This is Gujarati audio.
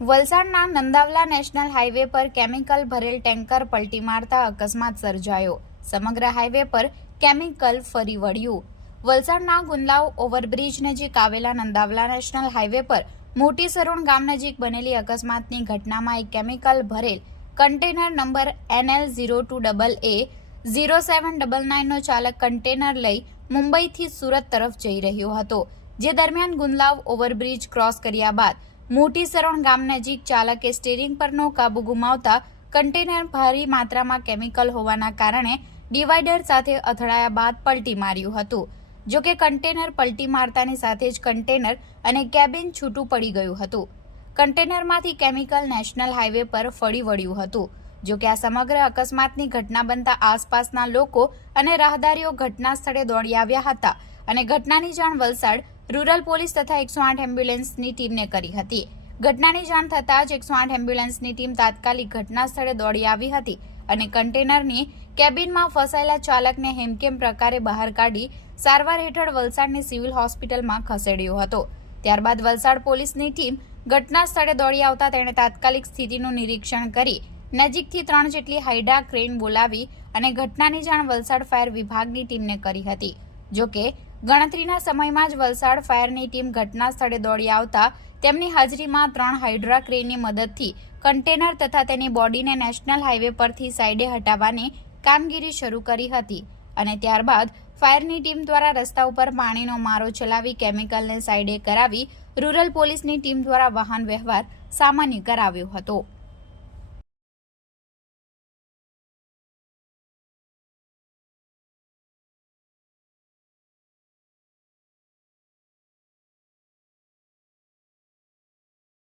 વલસાડના નંદાવલા નેશનલ હાઈવે પર કેમિકલ ભરેલ ટેન્કર પલટી મારતા અકસ્માત સર્જાયો. સમગ્ર હાઈવે પર કેમિકલ ફરી વળ્યું. વલસાડના ગુંદલાવ ઓવરબ્રિજ નજીક આવેલા નંદાવલા નેશનલ હાઈવે પર મોટી સરોણ ગામ નજીક બનેલી અકસ્માતની ઘટનામાં એક કેમિકલ ભરેલ container number NL zero two double A zero seven double નાઇનનો ચાલક કન્ટેનર લઈ મુંબઈથી સુરત તરફ જઈ રહ્યો હતો, જે દરમિયાન ગુંદલાવ ઓવરબ્રિજ ક્રોસ કર્યા બાદ મોટી સરોણ ગામ નજીક ચાલકે સ્ટીરિંગ પરનો કાબુ ગુમાવતા કન્ટેનર ભારી માત્રામાં કેમિકલ હોવાના કારણે ડિવાઈડર સાથે અથડાયા બાદ પલટી માર્યું હતું. જો કે કન્ટેનર પલટી મારતાની સાથે જ કન્ટેનર અને કેબિન છૂટું પડી ગયું હતું. કન્ટેનરમાંથી કેમિકલ નેશનલ હાઈવે પર ફળી વળ્યું હતું. જો કે આ સમગ્ર અકસ્માતની ઘટના બનતા આસપાસના લોકો અને રાહદારીઓ ઘટના સ્થળે દોડી આવ્યા હતા અને ઘટનાની જાણ વલસાડ રૂરલ પોલીસ તથા એકસો આઠ એમ્બ્યુલન્સની ટીમને કરી હતી. ઘટનાની જાણ થતાં જ એકસો આઠ એમ્બ્યુલન્સની ટીમ તાત્કાલિક ઘટના સ્થળે દોડી આવી હતી અને કન્ટેનરની કેબિનમાં ફસાયેલા ચાલકને હેમકેમ પ્રકારે બહાર કાઢી સારવાર હેઠળ વલસાડની સિવિલ હોસ્પિટલમાં ખસેડ્યો હતો. ત્યારબાદ વલસાડ પોલીસની ટીમ ઘટના સ્થળે દોડી આવતા તેણે તાત્કાલિક સ્થિતિનું નિરીક્ષણ કરી નજીકથી ત્રણ જેટલી હાઇડ્રા ક્રેન બોલાવી અને ઘટનાની જાણ વલસાડ ફાયર વિભાગની ટીમને કરી હતી. જો કે ગણતરીના સમયમાં જ વલસાડ ફાયરની ટીમ ઘટના સ્થળે દોડી આવતા તેમની હાજરીમાં ત્રણ હાઇડ્રા ક્રેનની મદદથી કન્ટેનર તથા તેની બોડીને નેશનલ હાઇવે પરથી સાઈડે હટાવવાની કામગીરી શરૂ કરી હતી અને ત્યારબાદ ફાયરની ટીમ દ્વારા રસ્તા ઉપર પાણીનો મારો ચલાવી કેમિકલને સાઇડે કરાવી રૂરલ પોલીસની ટીમ દ્વારા વાહન વ્યવહાર સામાન્ય કરાવ્યો હતો.